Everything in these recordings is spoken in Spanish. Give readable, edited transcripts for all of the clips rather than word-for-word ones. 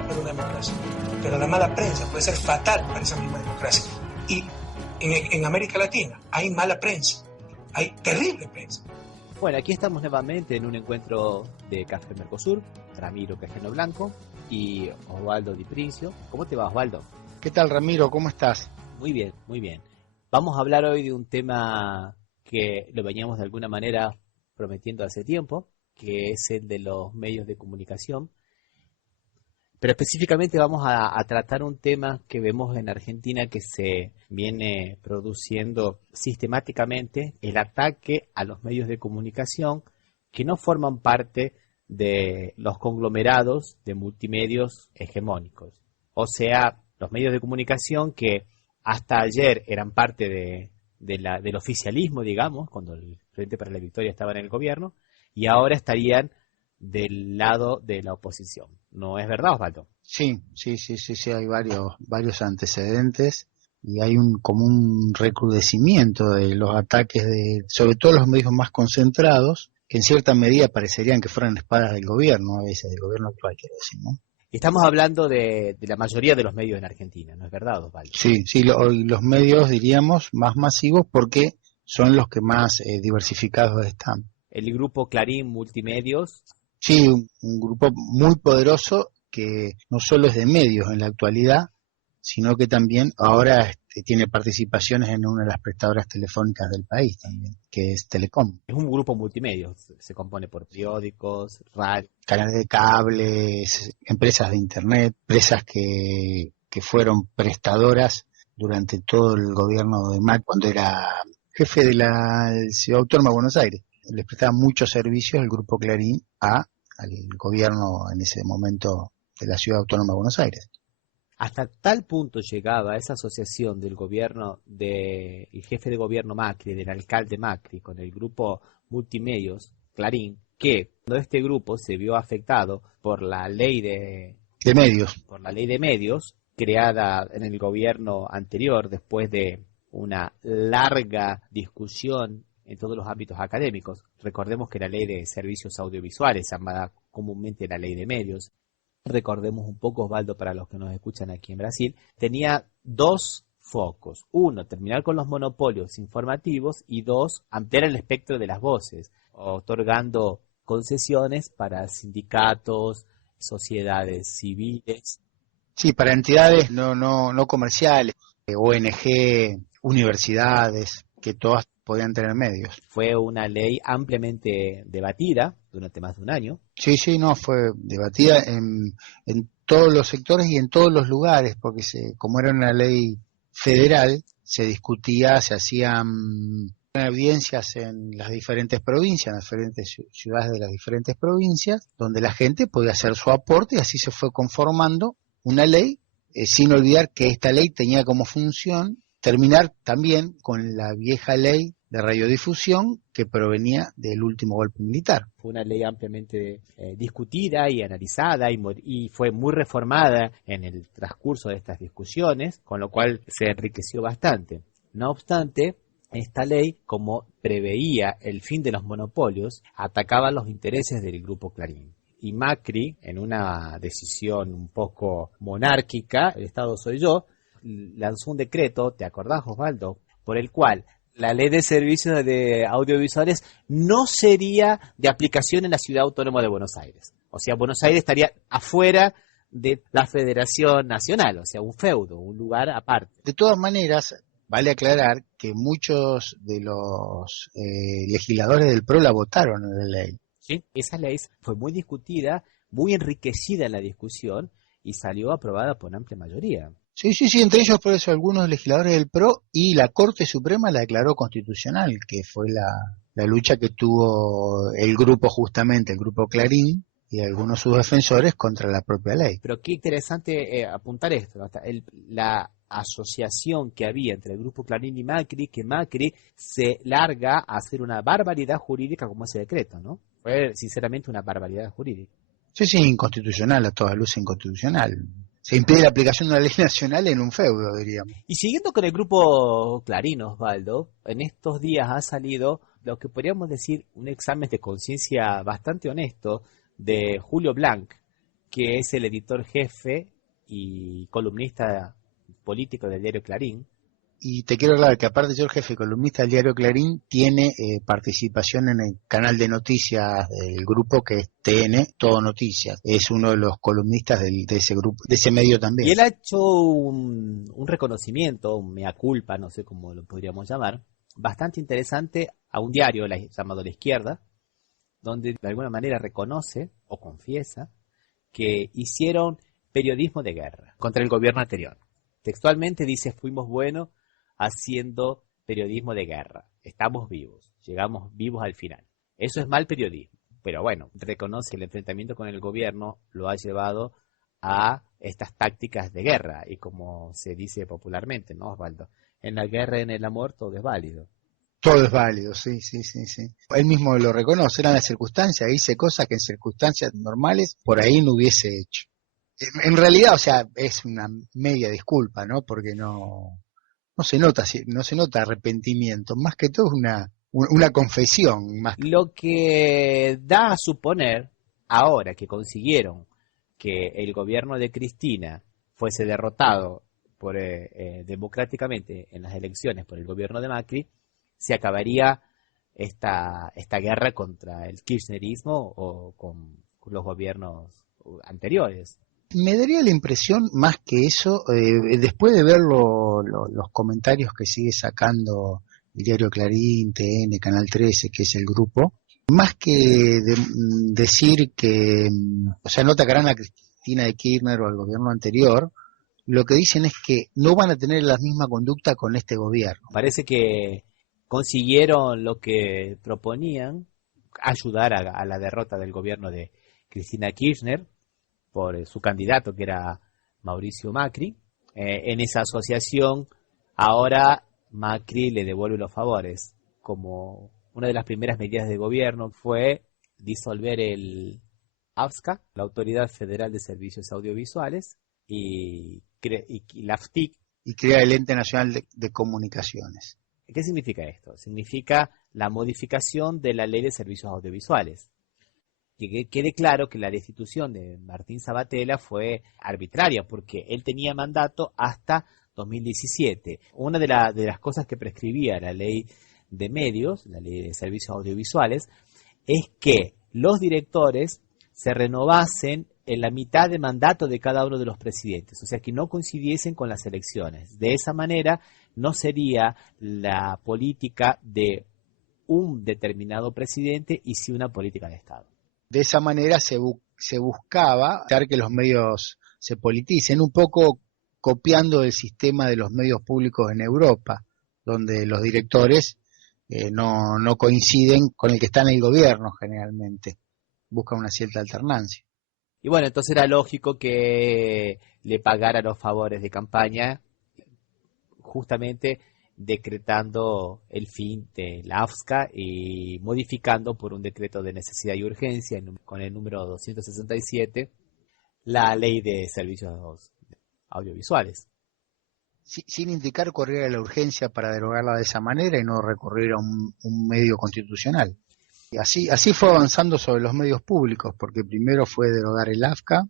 fundamental para una democracia, pero la mala prensa puede ser fatal para esa misma democracia. Y en América Latina hay mala prensa, hay terrible prensa. Bueno, aquí estamos nuevamente en un encuentro de Café Mercosur, Ramiro Cajeno Blanco y Osvaldo Di Princio. ¿Cómo te va, Osvaldo? ¿Qué tal, Ramiro? ¿Cómo estás? Muy bien, muy bien. Vamos a hablar hoy de un tema que lo veníamos de alguna manera prometiendo hace tiempo, que es el de los medios de comunicación. Pero específicamente vamos a tratar un tema que vemos en Argentina que se viene produciendo sistemáticamente, el ataque a los medios de comunicación que no forman parte de los conglomerados de multimedios hegemónicos. O sea, los medios de comunicación que hasta ayer eran parte del oficialismo, digamos, cuando el Frente para la Victoria estaba en el gobierno, y ahora estarían del lado de la oposición. ¿No es verdad, Osvaldo? Sí, hay varios antecedentes y hay como un recrudecimiento de los ataques sobre todo los medios más concentrados, que en cierta medida parecerían que fueran espadas del gobierno, a veces del gobierno actual, quiero decir, ¿no? Estamos hablando de la mayoría de los medios en Argentina, ¿no es verdad, Osvaldo? Sí, los medios, diríamos, más masivos porque son los que más diversificados están. El grupo Clarín Multimedios. Sí, un grupo muy poderoso que no solo es de medios en la actualidad, sino que también ahora tiene participaciones en una de las prestadoras telefónicas del país también, que es Telecom. Es un grupo multimedios, se compone por periódicos, radio, canales de cables, empresas de internet, empresas que fueron prestadoras durante todo el gobierno de Macri, cuando era jefe de la Ciudad Autónoma de Buenos Aires. Les prestaba muchos servicios el grupo Clarín al gobierno en ese momento de la Ciudad Autónoma de Buenos Aires. Hasta tal punto llegaba esa asociación del gobierno, del jefe de gobierno Macri, del alcalde Macri, con el grupo Multimedios, Clarín, que cuando este grupo se vio afectado por la ley de medios, creada en el gobierno anterior, después de una larga discusión en todos los ámbitos académicos. Recordemos que la ley de servicios audiovisuales, llamada comúnmente la ley de medios, recordemos un poco, Osvaldo, para los que nos escuchan aquí en Brasil, tenía dos focos. Uno, terminar con los monopolios informativos, y dos, ampliar el espectro de las voces, otorgando concesiones para sindicatos, sociedades civiles. Sí, para entidades no comerciales, ONG, universidades, que todas podían tener medios. Fue una ley ampliamente debatida durante más de un año. Sí, fue debatida en todos los sectores y en todos los lugares, porque como era una ley federal, se discutía, se hacían audiencias en las diferentes provincias, en las diferentes ciudades de las diferentes provincias, donde la gente podía hacer su aporte, y así se fue conformando una ley, sin olvidar que esta ley tenía como función terminar también con la vieja ley de radiodifusión que provenía del último golpe militar. Fue una ley ampliamente discutida y analizada y fue muy reformada en el transcurso de estas discusiones, con lo cual se enriqueció bastante. No obstante, esta ley, como preveía el fin de los monopolios, atacaba los intereses del grupo Clarín. Y Macri, en una decisión un poco monárquica, el Estado soy yo, lanzó un decreto, ¿te acordás, Osvaldo?, por el cual la ley de servicios de audiovisuales no sería de aplicación en la Ciudad Autónoma de Buenos Aires. O sea, Buenos Aires estaría afuera de la Federación Nacional, o sea, un feudo, un lugar aparte. De todas maneras, vale aclarar que muchos de los legisladores del PRO la votaron en la ley. Sí, esa ley fue muy discutida, muy enriquecida en la discusión y salió aprobada por amplia mayoría. Sí, entre ellos por eso algunos legisladores del PRO, y la Corte Suprema la declaró constitucional, que fue la lucha que tuvo el grupo Clarín y algunos de sus defensores contra la propia ley. Pero qué interesante apuntar esto, ¿no? La asociación que había entre el grupo Clarín y Macri, que Macri se larga a hacer una barbaridad jurídica como ese decreto, ¿no? Fue sinceramente una barbaridad jurídica. Sí, inconstitucional, a toda luz inconstitucional. Se impide la aplicación de una ley nacional en un feudo, diríamos. Y siguiendo con el grupo Clarín, Osvaldo, en estos días ha salido lo que podríamos decir un examen de conciencia bastante honesto de Julio Blanc, que es el editor jefe y columnista político del diario Clarín. Y te quiero hablar que aparte yo, el jefe columnista del diario Clarín, tiene participación en el canal de noticias del grupo que es TN, Todo Noticias. Es uno de los columnistas de ese grupo, de ese medio también. Y él ha hecho un reconocimiento, un mea culpa, no sé cómo lo podríamos llamar, bastante interesante a un diario llamado La Izquierda, donde de alguna manera reconoce o confiesa que hicieron periodismo de guerra contra el gobierno anterior. Textualmente dice: fuimos buenos haciendo periodismo de guerra. Estamos vivos, llegamos vivos al final. Eso es mal periodismo. Pero bueno, reconoce que el enfrentamiento con el gobierno lo ha llevado a estas tácticas de guerra. Y como se dice popularmente, ¿no, Osvaldo? En la guerra y en el amor todo es válido. Todo es válido, sí. Él mismo lo reconoce, eran las circunstancias, hice cosas que en circunstancias normales por ahí no hubiese hecho. En realidad, o sea, es una media disculpa, ¿no? Porque no se nota arrepentimiento, más que todo es una confesión. Lo que da a suponer, ahora que consiguieron que el gobierno de Cristina fuese derrotado democráticamente en las elecciones por el gobierno de Macri, se acabaría esta guerra contra el kirchnerismo o con los gobiernos anteriores. Me daría la impresión, más que eso, después de ver los comentarios que sigue sacando el diario Clarín, TN, Canal 13, que es el grupo, más que decir que, o sea, no atacarán a Cristina de Kirchner o al gobierno anterior, lo que dicen es que no van a tener la misma conducta con este gobierno. Parece que consiguieron lo que proponían, ayudar a la derrota del gobierno de Cristina Kirchner por su candidato, que era Mauricio Macri. En esa asociación, ahora Macri le devuelve los favores. Como una de las primeras medidas de gobierno fue disolver el AFSCA, la Autoridad Federal de Servicios Audiovisuales, y la AFTIC. Y crea el Ente Nacional de Comunicaciones. ¿Qué significa esto? Significa la modificación de la Ley de Servicios Audiovisuales. Que quede claro que la destitución de Martín Sabatella fue arbitraria, porque él tenía mandato hasta 2017. Una de las cosas que prescribía la ley de medios, la ley de servicios audiovisuales, es que los directores se renovasen en la mitad de mandato de cada uno de los presidentes, o sea, que no coincidiesen con las elecciones. De esa manera no sería la política de un determinado presidente y sí una política de Estado. De esa manera se buscaba que los medios se politicen, un poco copiando el sistema de los medios públicos en Europa, donde los directores no coinciden con el que está en el gobierno generalmente, buscan una cierta alternancia. Y bueno, entonces era lógico que le pagara los favores de campaña, justamente decretando el fin de la AFSCA y modificando por un decreto de necesidad y urgencia con el número 267 la ley de servicios audiovisuales. Sin indicar correr a la urgencia para derogarla de esa manera y no recurrir a un medio constitucional. Y así fue avanzando sobre los medios públicos, porque primero fue derogar el AFCA,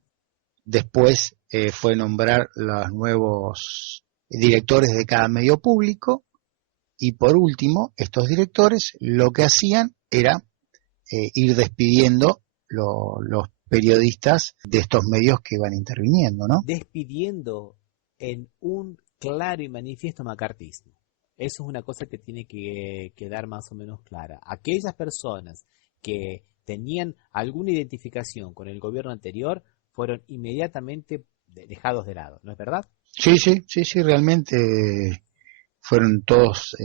después fue nombrar los nuevos directores de cada medio público, y por último, estos directores lo que hacían era ir despidiendo los periodistas de estos medios que iban interviniendo, ¿no? Despidiendo en un claro y manifiesto macartismo. Eso es una cosa que tiene que quedar más o menos clara. Aquellas personas que tenían alguna identificación con el gobierno anterior fueron inmediatamente dejados de lado, ¿no es verdad? Sí, realmente fueron todos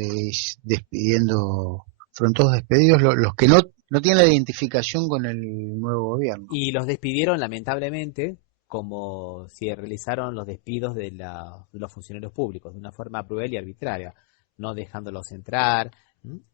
despedidos los que no tienen la identificación con el nuevo gobierno. Y los despidieron lamentablemente como si realizaron los despidos de los funcionarios públicos de una forma cruel y arbitraria, no dejándolos entrar,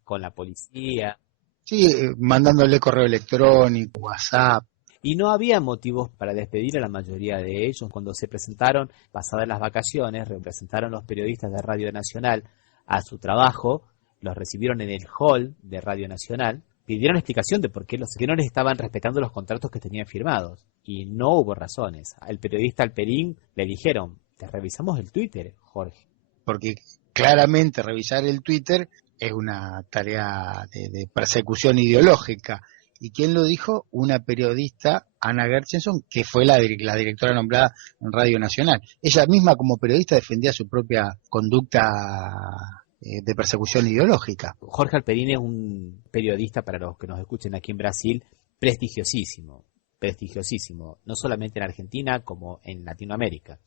con la policía. Sí, mandándole correo electrónico, WhatsApp. Y no había motivos para despedir a la mayoría de ellos. Cuando se presentaron, pasadas las vacaciones, representaron los periodistas de Radio Nacional a su trabajo, los recibieron en el hall de Radio Nacional, pidieron explicación de por qué que no les estaban respetando los contratos que tenían firmados. Y no hubo razones. Al periodista Alperín le dijeron, te revisamos el Twitter, Jorge. Porque claramente revisar el Twitter es una tarea de persecución ideológica. ¿Y quién lo dijo? Una periodista, Ana Gershenson, que fue la directora nombrada en Radio Nacional. Ella misma como periodista defendía su propia conducta de persecución ideológica. Jorge Alperín es un periodista, para los que nos escuchen aquí en Brasil, prestigiosísimo, no solamente en Argentina como en Latinoamérica.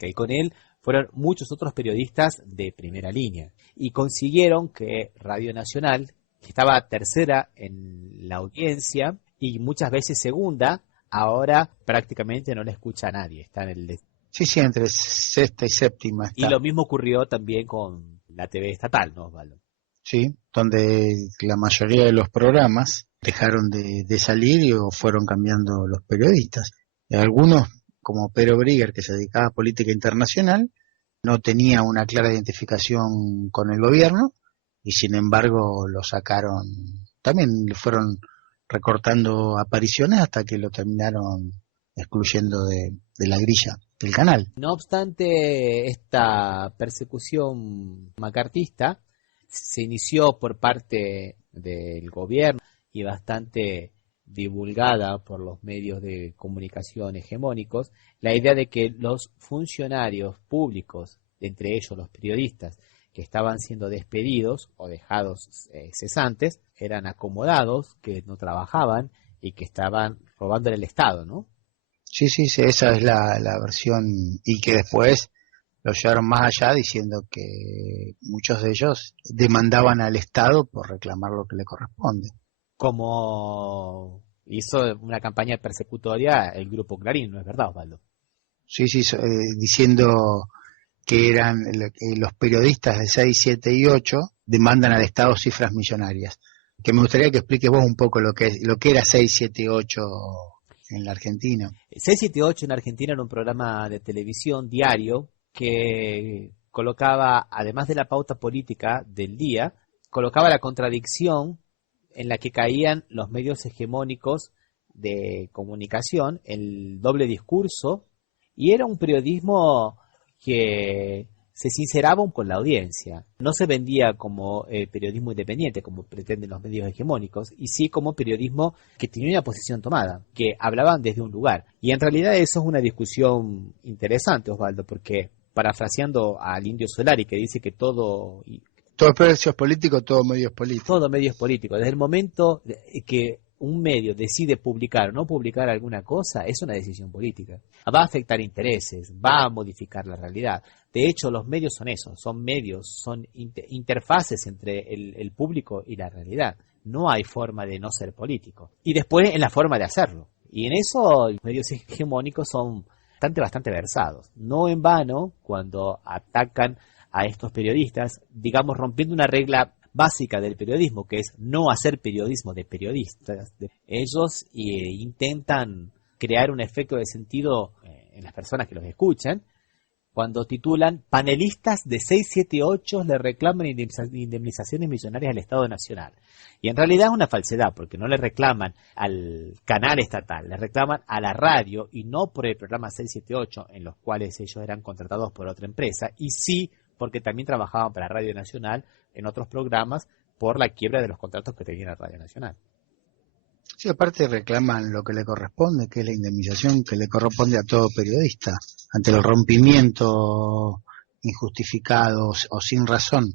Y con él fueron muchos otros periodistas de primera línea y consiguieron que Radio Nacional, que estaba tercera en la audiencia y muchas veces segunda, ahora prácticamente no le escucha a nadie, está en el... Sí, entre sexta y séptima está. Y lo mismo ocurrió también con la TV estatal, ¿no, Osvaldo? Sí, donde la mayoría de los programas dejaron de salir o fueron cambiando los periodistas. Algunos, como Pero Brigger, que se dedicaba a política internacional, no tenía una clara identificación con el gobierno y sin embargo lo sacaron, también le fueron recortando apariciones hasta que lo terminaron excluyendo de la grilla del canal. No obstante, esta persecución macartista se inició por parte del gobierno y bastante divulgada por los medios de comunicación hegemónicos, la idea de que los funcionarios públicos, entre ellos los periodistas, que estaban siendo despedidos o dejados cesantes, eran acomodados, que no trabajaban y que estaban robando el Estado, ¿no? Sí, esa es la versión, y que después lo llevaron más allá diciendo que muchos de ellos demandaban al Estado por reclamar lo que le corresponde. Como hizo una campaña persecutoria el grupo Clarín, ¿no es verdad, Osvaldo? Sí, diciendo que eran los periodistas de 6, 7 y 8 demandan al Estado cifras millonarias. Que me gustaría que expliques vos un poco lo que era 6, 7, 8 en la Argentina. 678 en Argentina era un programa de televisión diario que colocaba, además de la pauta política del día, colocaba la contradicción en la que caían los medios hegemónicos de comunicación, el doble discurso, y era un periodismo que se sinceraba con la audiencia. No se vendía como periodismo independiente, como pretenden los medios hegemónicos, y sí como periodismo que tenía una posición tomada, que hablaban desde un lugar. Y en realidad eso es una discusión interesante, Osvaldo, porque parafraseando al Indio Solari, que dice que todo precios políticos, todo medios políticos. Todo medios políticos. Desde el momento que un medio decide publicar o no publicar alguna cosa, es una decisión política. Va a afectar intereses, va a modificar la realidad. De hecho, los medios son eso, son medios, son interfaces entre el público y la realidad. No hay forma de no ser político. Y después en la forma de hacerlo. Y en eso los medios hegemónicos son bastante versados. No en vano, cuando atacan a estos periodistas, digamos, rompiendo una regla básica del periodismo, que es no hacer periodismo de periodistas. Ellos intentan crear un efecto de sentido en las personas que los escuchan, cuando titulan panelistas de 6, 7, 8 le reclaman indemnizaciones millonarias al Estado Nacional. Y en realidad es una falsedad, porque no le reclaman al canal estatal, le reclaman a la radio y no por el programa 678, en los cuales ellos eran contratados por otra empresa, y sí porque también trabajaban para Radio Nacional en otros programas por la quiebra de los contratos que tenía la Radio Nacional. Sí, aparte reclaman lo que le corresponde, que es la indemnización que le corresponde a todo periodista. Ante el rompimiento injustificado o sin razón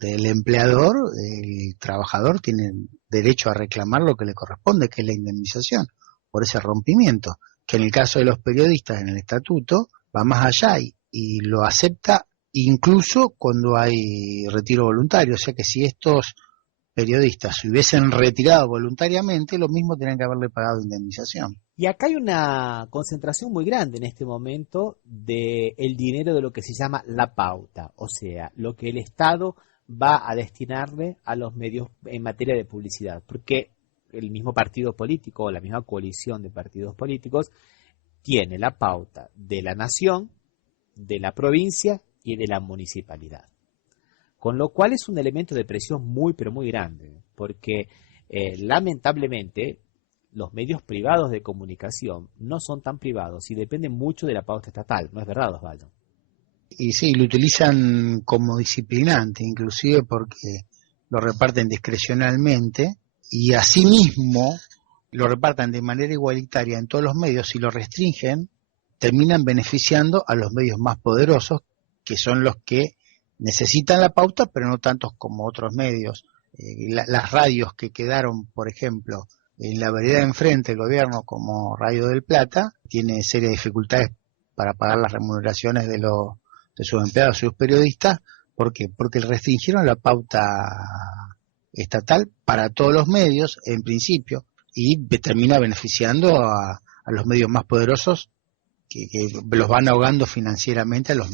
del empleador, el trabajador tiene derecho a reclamar lo que le corresponde, que es la indemnización por ese rompimiento, que en el caso de los periodistas en el estatuto va más allá y lo acepta incluso cuando hay retiro voluntario. O sea que si estos periodistas se hubiesen retirado voluntariamente, lo mismo tenían que haberle pagado indemnización. Y acá hay una concentración muy grande en este momento del dinero de lo que se llama la pauta, o sea, lo que el Estado va a destinarle a los medios en materia de publicidad, porque el mismo partido político o la misma coalición de partidos políticos tiene la pauta de la nación, de la provincia y de la municipalidad. Con lo cual es un elemento de presión muy, pero muy grande, porque Lamentablemente, los medios privados de comunicación no son tan privados y dependen mucho de la pauta estatal, ¿no es verdad, Osvaldo? Y sí, lo utilizan como disciplinante, inclusive porque lo reparten discrecionalmente y asimismo lo repartan de manera igualitaria en todos los medios y lo restringen, terminan beneficiando a los medios más poderosos, que son los que necesitan la pauta, pero no tantos como otros medios. Las radios que quedaron, por ejemplo, en la vereda de enfrente del gobierno, como Radio del Plata, tiene serias dificultades para pagar las remuneraciones de sus empleados y sus periodistas. ¿Por qué? Porque restringieron la pauta estatal para todos los medios, en principio, y termina beneficiando a los medios más poderosos que los van ahogando financieramente a los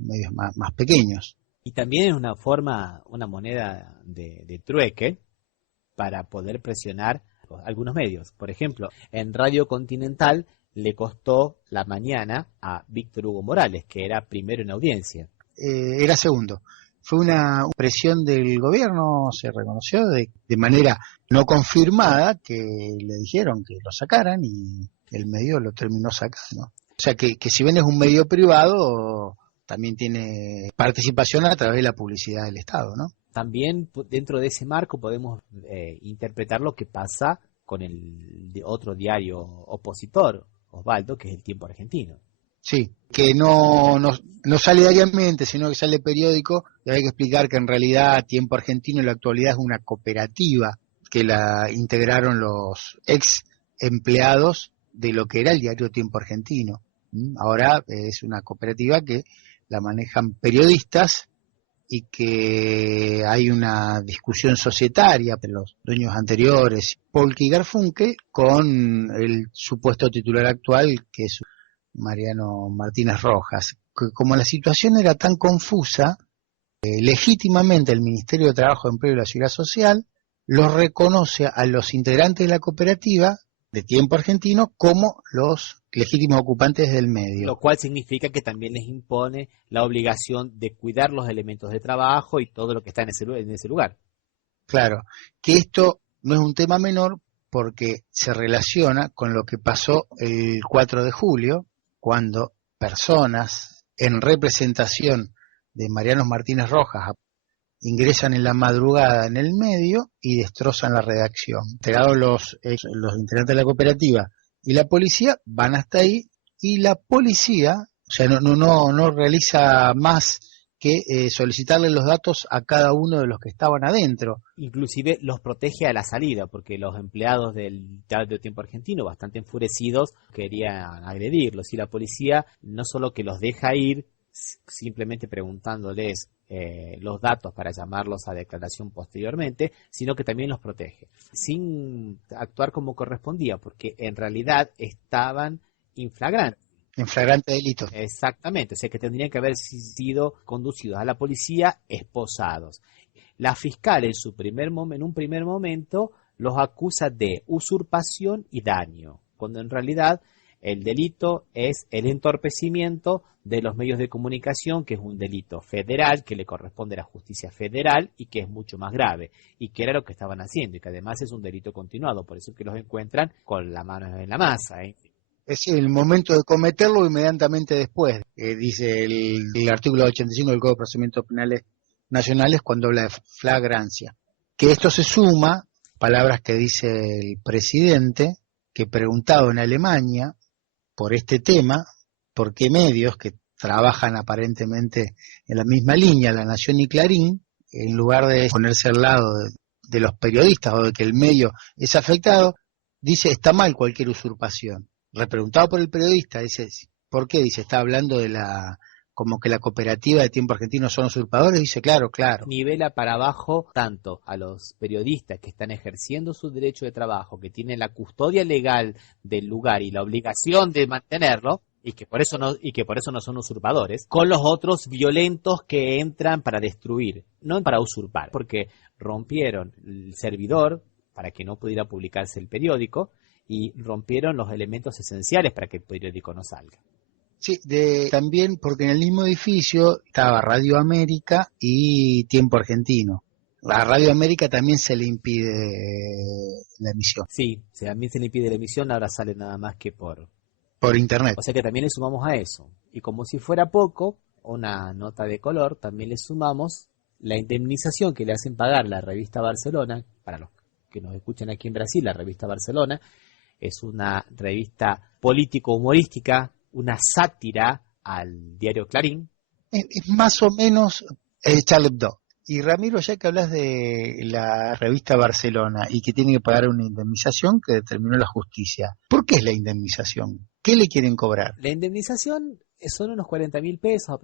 medios más pequeños. Y también es una forma, una moneda de trueque para poder presionar algunos medios. Por ejemplo, en Radio Continental le costó la mañana a Víctor Hugo Morales, que era primero en audiencia. Era segundo. Fue una presión del gobierno, se reconoció de manera no confirmada, que le dijeron que lo sacaran y el medio lo terminó sacando. O sea que si bien es un medio privado, también tiene participación a través de la publicidad del Estado, ¿no? También dentro de ese marco podemos interpretar lo que pasa con el otro diario opositor, Osvaldo, que es El Tiempo Argentino. Sí, que no sale diariamente, sino que sale periódico, y hay que explicar que en realidad Tiempo Argentino en la actualidad es una cooperativa que la integraron los ex empleados de lo que era el diario Tiempo Argentino. Ahora es una cooperativa que la manejan periodistas y que hay una discusión societaria entre los dueños anteriores, Polk y Garfunkel, con el supuesto titular actual, que es Mariano Martínez Rojas. Como la situación era tan confusa, legítimamente el Ministerio de Trabajo, Empleo y la Seguridad Social los reconoce a los integrantes de la cooperativa de Tiempo Argentino como los legítimos ocupantes del medio. Lo cual significa que también les impone la obligación de cuidar los elementos de trabajo y todo lo que está en ese lugar. Claro, que esto no es un tema menor porque se relaciona con lo que pasó el 4 de julio, cuando personas en representación de Mariano Martínez Rojas ingresan en la madrugada en el medio y destrozan la redacción. Enterados los integrantes de la cooperativa y la policía, van hasta ahí y la policía, o sea, no realiza más que solicitarle los datos a cada uno de los que estaban adentro. Inclusive los protege a la salida, porque los empleados del Teatro Tiempo Argentino, bastante enfurecidos, querían agredirlos, y la policía no solo que los deja ir, simplemente preguntándoles los datos para llamarlos a declaración posteriormente, sino que también los protege, sin actuar como correspondía, porque en realidad estaban en flagrante delito. Exactamente, o sea que tendrían que haber sido conducidos a la policía esposados. La fiscal en un primer momento los acusa de usurpación y daño, cuando en realidad el delito es el entorpecimiento de los medios de comunicación, que es un delito federal, que le corresponde a la justicia federal y que es mucho más grave, y que era lo que estaban haciendo, y que además es un delito continuado, por eso es que los encuentran con la mano en la masa. Es decir, el momento de cometerlo inmediatamente después, dice el artículo 85 del Código de Procedimientos Penales Nacionales cuando habla de flagrancia. Que esto se suma, palabras que dice el presidente, que preguntado en Alemania por este tema, por qué medios que trabajan aparentemente en la misma línea, La Nación y Clarín, en lugar de ponerse al lado de los periodistas o de que el medio es afectado, dice, está mal cualquier usurpación. Repreguntado por el periodista, dice, ¿por qué? Dice, está hablando de como que la cooperativa de Tiempo Argentino son usurpadores, dice, claro. Nivela para abajo tanto a los periodistas que están ejerciendo su derecho de trabajo, que tienen la custodia legal del lugar y la obligación de mantenerlo, y que por eso no son usurpadores, con los otros violentos que entran para destruir, no para usurpar, porque rompieron el servidor para que no pudiera publicarse el periódico y rompieron los elementos esenciales para que el periódico no salga. Sí, también porque en el mismo edificio estaba Radio América y Tiempo Argentino. A Radio América también se le impide la emisión. Sí, también se le impide la emisión, ahora sale nada más que por internet. O sea que también le sumamos a eso. Y como si fuera poco, una nota de color, también le sumamos la indemnización que le hacen pagar la revista Barcelona, para los que nos escuchan aquí en Brasil, la revista Barcelona, es una revista político-humorística, una sátira al diario Clarín. Es más o menos Charlie Hebdo. Y Ramiro, ya que hablas de la revista Barcelona y que tiene que pagar una indemnización que determinó la justicia, ¿por qué es la indemnización? ¿Qué le quieren cobrar? La indemnización son unos 40.000 pesos,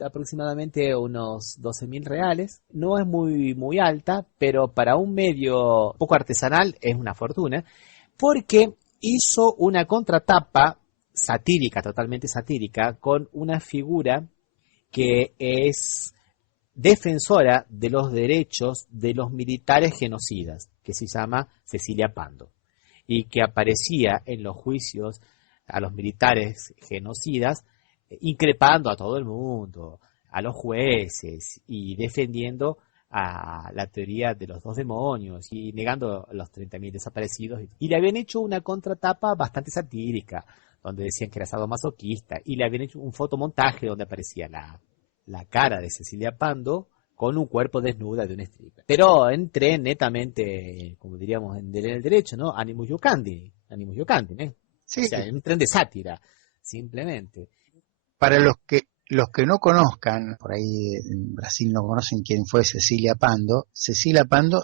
aproximadamente unos 12.000 reales. No es muy alta, pero para un medio poco artesanal es una fortuna, porque hizo una contratapa satírica, totalmente satírica, con una figura que es defensora de los derechos de los militares genocidas, que se llama Cecilia Pando, y que aparecía en los juicios a los militares genocidas, increpando a todo el mundo, a los jueces, y defendiendo a la teoría de los dos demonios, y negando los 30.000 desaparecidos. Y le habían hecho una contratapa bastante satírica, donde decían que era sadomasoquista, y le habían hecho un fotomontaje donde aparecía la cara de Cecilia Pando con un cuerpo desnuda de un stripper. Pero en tren netamente, como diríamos en el derecho, ¿no? Animus Jucandi, ¿eh? Sí. O sea, en un tren de sátira, simplemente. Para los que no conozcan, por ahí en Brasil no conocen quién fue Cecilia Pando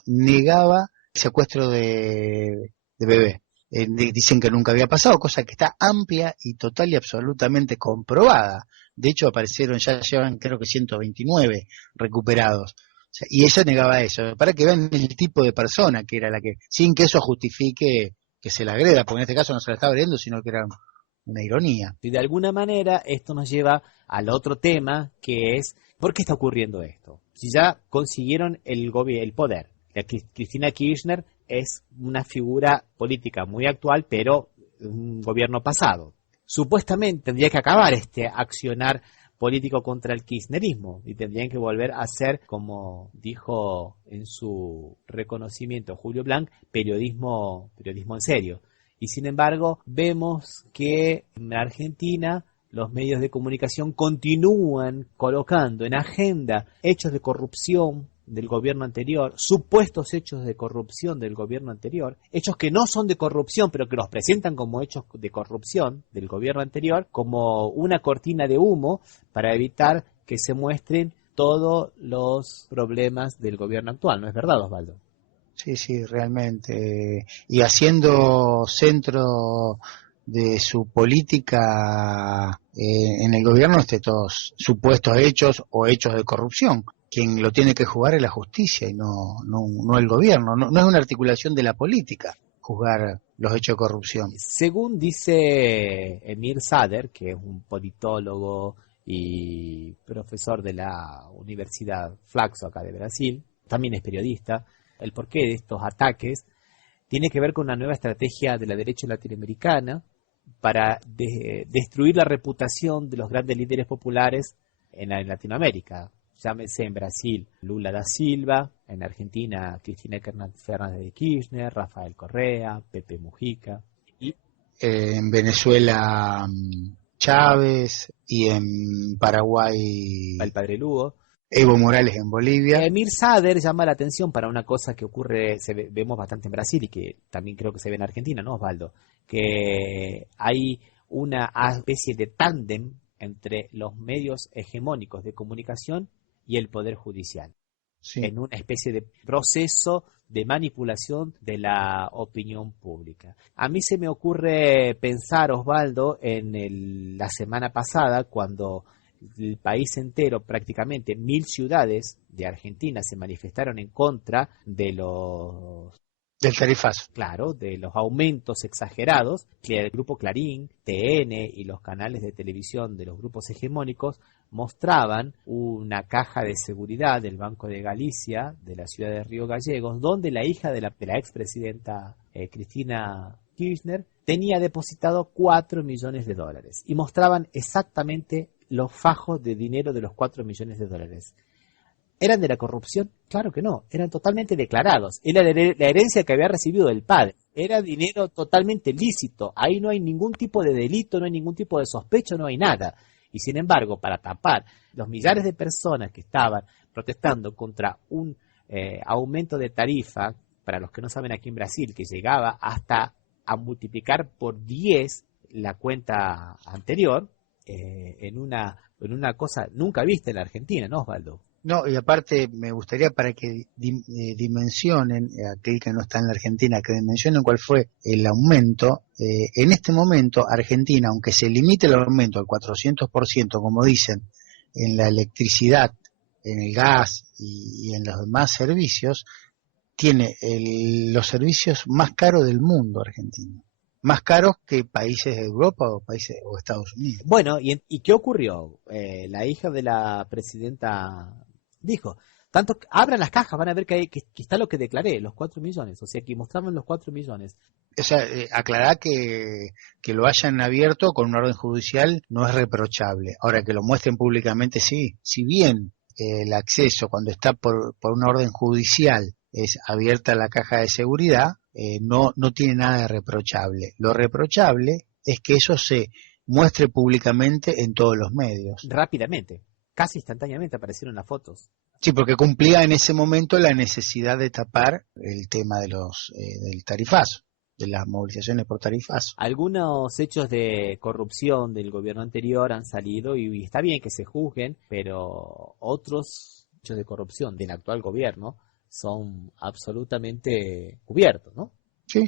negaba el secuestro de bebé. Dicen que nunca había pasado, cosa que está amplia y total y absolutamente comprobada. De hecho, ya llevan creo que 129 recuperados. O sea, y ella negaba eso, para que vean el tipo de persona que era la que, sin que eso justifique que se la agreda, porque en este caso no se la estaba agrediendo, sino que era una ironía. Y de alguna manera esto nos lleva al otro tema, que es, ¿por qué está ocurriendo esto? Si ya consiguieron el poder, Cristina Kirchner es una figura política muy actual, pero un gobierno pasado. Supuestamente tendría que acabar este accionar político contra el kirchnerismo y tendrían que volver a ser, como dijo en su reconocimiento Julio Blanc, periodismo en serio. Y sin embargo, vemos que en Argentina los medios de comunicación continúan colocando en agenda hechos de corrupción del gobierno anterior, supuestos hechos de corrupción del gobierno anterior, hechos que no son de corrupción, pero que los presentan como hechos de corrupción del gobierno anterior, como una cortina de humo para evitar que se muestren todos los problemas del gobierno actual. ¿No es verdad, Osvaldo? Sí, realmente. Y haciendo centro de su política en el gobierno todos supuestos hechos o hechos de corrupción. Quien lo tiene que juzgar es la justicia y no el gobierno. No es una articulación de la política juzgar los hechos de corrupción. Según dice Emir Sader, que es un politólogo y profesor de la Universidad Flaxo acá de Brasil, también es periodista, el porqué de estos ataques tiene que ver con una nueva estrategia de la derecha latinoamericana para destruir la reputación de los grandes líderes populares en Latinoamérica. Llámese en Brasil Lula da Silva, en Argentina Cristina Fernández de Kirchner, Rafael Correa, Pepe Mujica. Y en Venezuela Chávez y en Paraguay el Padre Lugo. Evo Morales en Bolivia. Emir Sader llama la atención para una cosa que ocurre, vemos bastante en Brasil y que también creo que se ve en Argentina, ¿no, Osvaldo? Que hay una especie de tándem entre los medios hegemónicos de comunicación y el Poder Judicial, sí, en una especie de proceso de manipulación de la opinión pública. A mí se me ocurre pensar, Osvaldo, en la semana pasada, cuando el país entero, prácticamente 1.000 ciudades de Argentina se manifestaron en contra de del tarifazo. Claro, de los aumentos exagerados que el grupo Clarín, TN y los canales de televisión de los grupos hegemónicos mostraban una caja de seguridad del Banco de Galicia, de la ciudad de Río Gallegos, donde la hija de la expresidenta Cristina Kirchner tenía depositado $4 millones y mostraban exactamente los fajos de dinero de los $4 millones. ¿Eran de la corrupción? Claro que no, eran totalmente declarados. Era la herencia que había recibido del padre. Era dinero totalmente lícito. Ahí no hay ningún tipo de delito, no hay ningún tipo de sospecho, no hay nada. Y sin embargo, para tapar los millares de personas que estaban protestando contra un aumento de tarifa, para los que no saben, aquí en Brasil, que llegaba hasta a multiplicar por 10 la cuenta anterior, en una cosa nunca vista en la Argentina, ¿no, Osvaldo? No, y aparte me gustaría para que dimensionen, aquel que no está en la Argentina, que dimensionen cuál fue el aumento. En este momento, Argentina, aunque se limite el aumento al 400%, como dicen, en la electricidad, en el gas y en los demás servicios, tiene los servicios más caros del mundo, Argentina. Más caros que países de Europa o Estados Unidos. Bueno, ¿y qué ocurrió? La hija de la presidenta dijo, tanto abran las cajas, van a ver que está lo que declaré, los 4 millones. O sea, que mostraban los 4 millones. O sea, aclarar que lo hayan abierto con una orden judicial no es reprochable. Ahora, que lo muestren públicamente, sí. Si bien el acceso cuando está por una orden judicial es abierta la caja de seguridad, no tiene nada de reprochable. Lo reprochable es que eso se muestre públicamente en todos los medios. Rápidamente, casi instantáneamente aparecieron las fotos. Sí, porque cumplía en ese momento la necesidad de tapar el tema de del tarifazo, de las movilizaciones por tarifazo. Algunos hechos de corrupción del gobierno anterior han salido y está bien que se juzguen, pero otros hechos de corrupción del actual gobierno son absolutamente cubiertos, ¿no? Sí,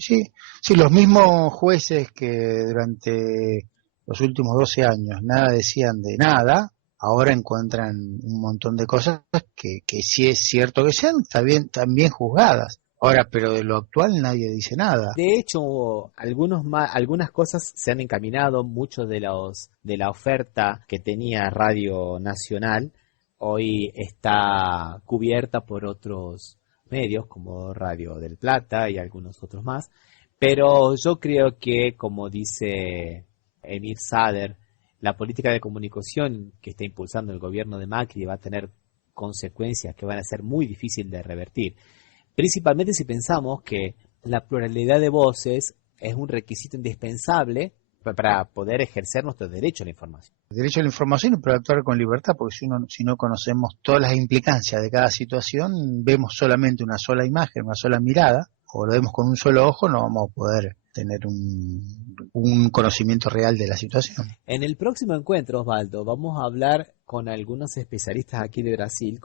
los mismos jueces que durante los últimos 12 años nada decían de nada, ahora encuentran un montón de cosas que sí es cierto que sean también juzgadas. Ahora, pero de lo actual nadie dice nada. De hecho, algunas cosas se han encaminado, mucho de la oferta que tenía Radio Nacional hoy está cubierta por otros medios como Radio del Plata y algunos otros más, pero yo creo que, como dice Emir Sader, la política de comunicación que está impulsando el gobierno de Macri va a tener consecuencias que van a ser muy difíciles de revertir, principalmente si pensamos que la pluralidad de voces es un requisito indispensable para poder ejercer nuestro derecho a la información. El derecho a la información y para actuar con libertad, porque si no conocemos todas las implicancias de cada situación, vemos solamente una sola imagen, una sola mirada, o lo vemos con un solo ojo, no vamos a poder tener un conocimiento real de la situación. En el próximo encuentro, Osvaldo, vamos a hablar con algunos especialistas aquí de Brasil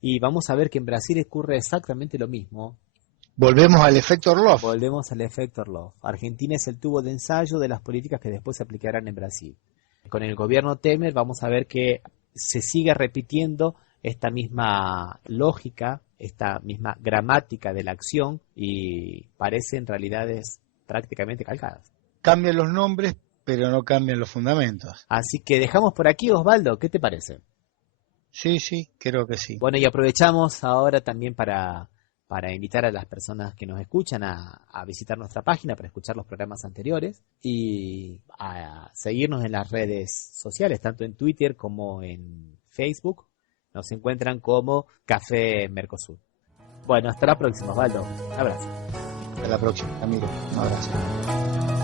y vamos a ver que en Brasil ocurre exactamente lo mismo. Volvemos al efecto Orlov. Volvemos al efecto Orlov. Argentina es el tubo de ensayo de las políticas que después se aplicarán en Brasil. Con el gobierno Temer vamos a ver que se sigue repitiendo esta misma lógica, esta misma gramática de la acción y parecen realidades prácticamente calcadas. Cambian los nombres, pero no cambian los fundamentos. Así que dejamos por aquí, Osvaldo, ¿qué te parece? Sí, creo que sí. Bueno, y aprovechamos ahora también para invitar a las personas que nos escuchan a visitar nuestra página para escuchar los programas anteriores y a seguirnos en las redes sociales, tanto en Twitter como en Facebook. Nos encuentran como Café Mercosur. Bueno, hasta la próxima, Osvaldo. Un abrazo. Hasta la próxima, amigo. Un abrazo.